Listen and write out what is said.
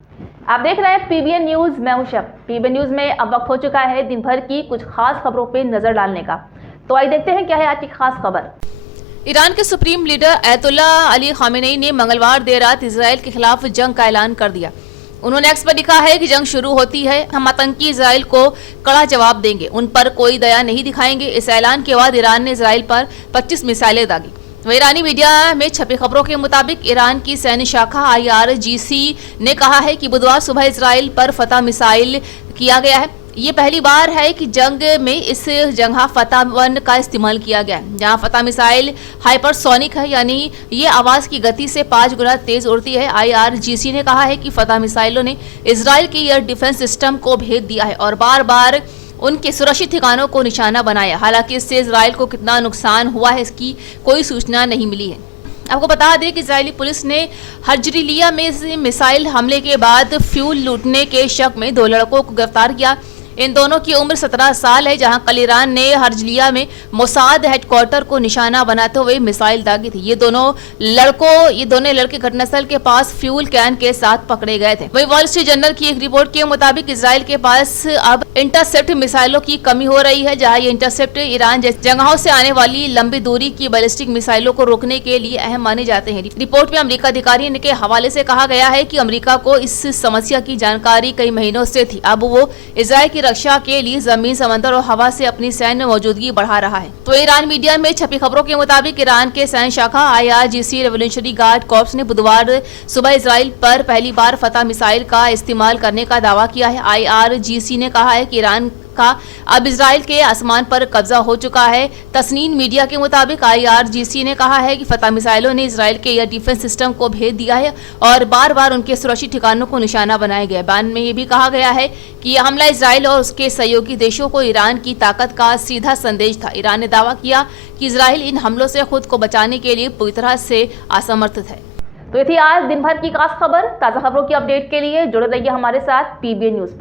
आप देख रहे हैं पीबीएन न्यूज। मैं हूं शब। पीबीएन न्यूज में अब वक्त हो चुका है दिन भर की कुछ खास खबरों पे नजर डालने का। तो आइए देखते हैं क्या है आज की खास खबर। ईरान के सुप्रीम लीडर अयतुल्ला अली खामेनी ने मंगलवार देर रात इजराइल के खिलाफ जंग का ऐलान कर दिया। उन्होंने एक्स पर लिखा है कि जंग शुरू होती है, हम आतंकी इजराइल को कड़ा जवाब देंगे, उन पर कोई दया नहीं दिखाएंगे। इस ऐलान के बाद ईरान ने इजराइल पर 25 मिसाइलें दागी। वह ईरानी मीडिया में छपी खबरों के मुताबिक ईरान की सैन्य शाखा IRGC ने कहा है कि बुधवार सुबह इजराइल पर फतह मिसाइल किया गया है। ये पहली बार है कि जंग में इस जगह फतह 1 का इस्तेमाल किया गया है, जहां फतह मिसाइल हाइपरसोनिक है, यानी ये आवाज की गति से 5 गुना तेज उड़ती है। IRGC ने कहा है कि फतह मिसाइलों ने इजराइल के एयर डिफेंस सिस्टम को भेद दिया है और बार बार उनके सुरक्षित ठिकानों को निशाना बनाया। हालांकि इससे इजराइल को कितना नुकसान हुआ है इसकी कोई सूचना नहीं मिली है। आपको बता दें कि इजरायली पुलिस ने हजरिलिया में मिसाइल हमले के बाद फ्यूल लूटने के शक में 2 लड़कों को गिरफ्तार किया। इन दोनों की उम्र 17 साल है, जहां कल ईरान ने हजरिलिया में मोसाद हेडक्वार्टर को निशाना बनाते हुए मिसाइल दागी थी। ये दोनों लड़के घटनास्थल के पास फ्यूल कैन के साथ पकड़े गए थे। वहीं वॉल स्ट्रीट जर्नल की एक रिपोर्ट के मुताबिक इजराइल के पास अब इंटरसेप्ट मिसाइलों की कमी हो रही है, जहां ये इंटरसेप्ट ईरान जैसी जगहों से आने वाली लंबी दूरी की बैलिस्टिक मिसाइलों को रोकने के लिए अहम माने जाते हैं। रिपोर्ट में अमेरिका अधिकारी के हवाले से कहा गया है कि अमेरिका को इस समस्या की जानकारी कई महीनों से थी। अब वो इजराइल की रक्षा के लिए जमीन, समंदर और हवा से अपनी सैन्य मौजूदगी बढ़ा रहा है। तो ईरान मीडिया में छपी खबरों के मुताबिक ईरान के सैन्य शाखा IRGC रेवोल्यूशनरी गार्ड कॉर्प्स ने बुधवार सुबह इजराइल पर पहली बार फतह मिसाइल का इस्तेमाल करने का दावा किया है। IRGC ने कहा है कि ईरान का अब इजराइल के आसमान पर कब्जा हो चुका है। तस्नीम मीडिया के मुताबिक IRGC ने कहा है कि फतह मिसाइलों ने इजराइल के एयर डिफेंस सिस्टम को भेद दिया है और बार बार उनके सुरक्षित ठिकानों को निशाना बनाया गया। बयान में ये भी कहा गया है कि यह हमला इजराइल और उसके सहयोगी देशों को ईरान की ताकत का सीधा संदेश था। ईरान ने दावा किया कि इजराइल इन हमलों से खुद को बचाने के लिए पूरी तरह से असमर्थ है। तो ये थी आज दिन भर की खास खबर। ताज़ा खबरों की अपडेट के लिए जुड़े रहिए हमारे साथ पीबीएन न्यूज पर।